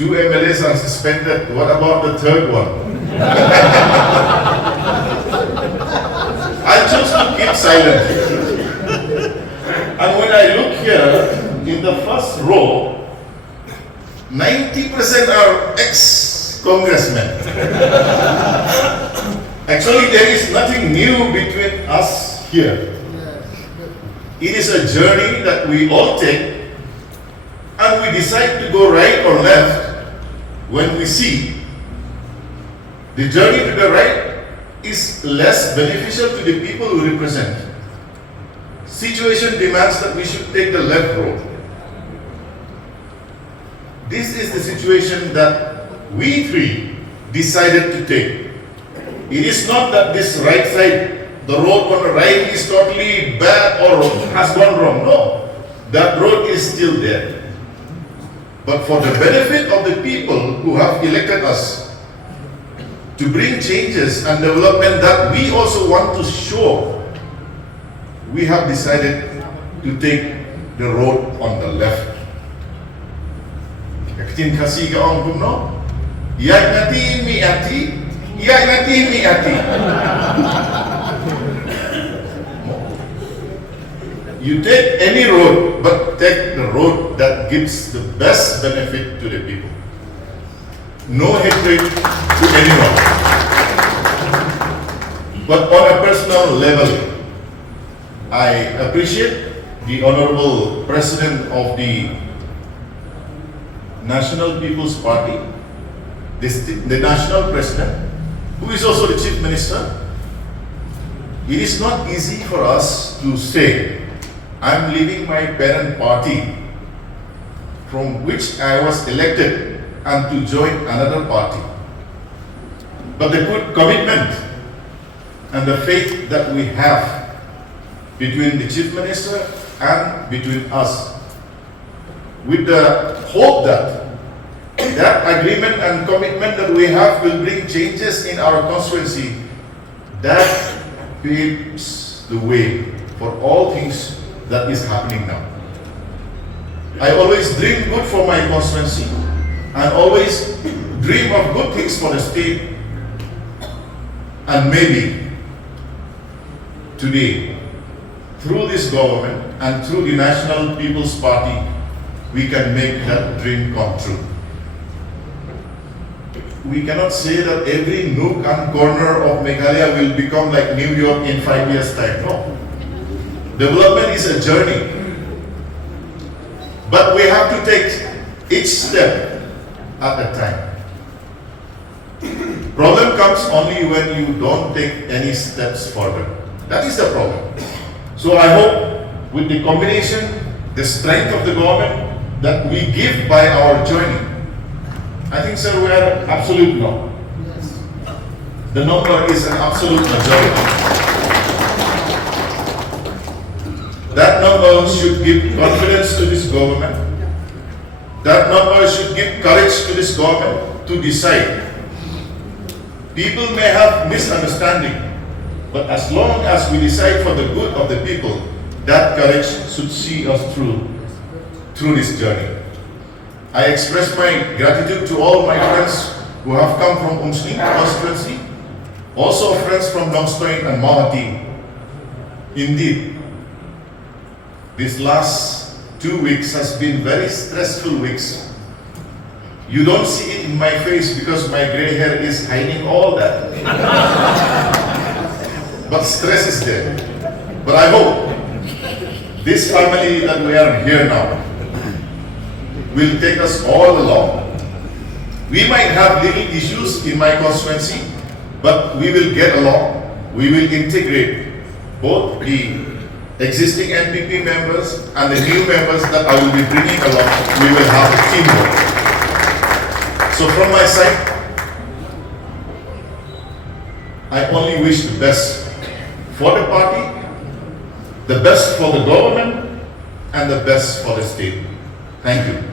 2 MLAs are suspended. What about the third one? I chose to keep silent. And when I look here, in the first row, 90% are ex-congressmen. Actually, there is nothing new between us here. It is a journey that we all take, and we decide to go right or left when we see the journey to the right is less beneficial to the people we represent. Situation demands that we should take the left road. This is the situation that we three decided to take. It is not that this right side, the road on the right is totally bad or has gone wrong. No, that road is still there. But for the benefit of the people who have elected us to bring changes and development that we also want to show, we have decided to take the road on the left. Kecil kasih ke orang kuno, ya nanti miati, ya nanti miati. You take any road, but take the road that gives the best benefit to the people. No hatred to anyone. But on a personal level, I appreciate the Honorable President of the National People's Party, the National President, who is also the Chief Minister. It is not easy for us to say, I'm leaving my parent party from which I was elected and to join another party. But the good commitment and the faith that we have between the Chief Minister and between us, with the hope that that agreement and commitment that we have will bring changes in our constituency, that paves the way for all things that is happening now. I always dream good for my constituency and always dream of good things for the state. And maybe today, through this government and through the National People's Party, we can make that dream come true. We cannot say that every nook and corner of Meghalaya will become like New York in 5 years' time. No. Development is a journey. But we have to take each step at a time. Problem comes only when you don't take any steps further. That is the problem. So I hope with the combination, the strength of the government that we give by our journey, I think, sir, we are absolute no. Yes. The number is an absolute majority. That number should give confidence to this government. That number should give courage to this government to decide. People may have misunderstanding, but as long as we decide for the good of the people, that courage should see us through this journey. I express my gratitude to all my friends who have come from Umsning constituency, also friends from Nongstoin and Mahati. Indeed, these last 2 weeks has been very stressful weeks. You don't see it in my face because my gray hair is hiding all that. But stress is there. But I hope this family that we are here now will take us all along. We might have little issues in my constituency, but we will get along. We will integrate both the existing NPP members and the new members that I will be bringing along. We will have a teamwork. So from my side, I only wish the best for the party, the best for the government, and the best for the state. Thank you.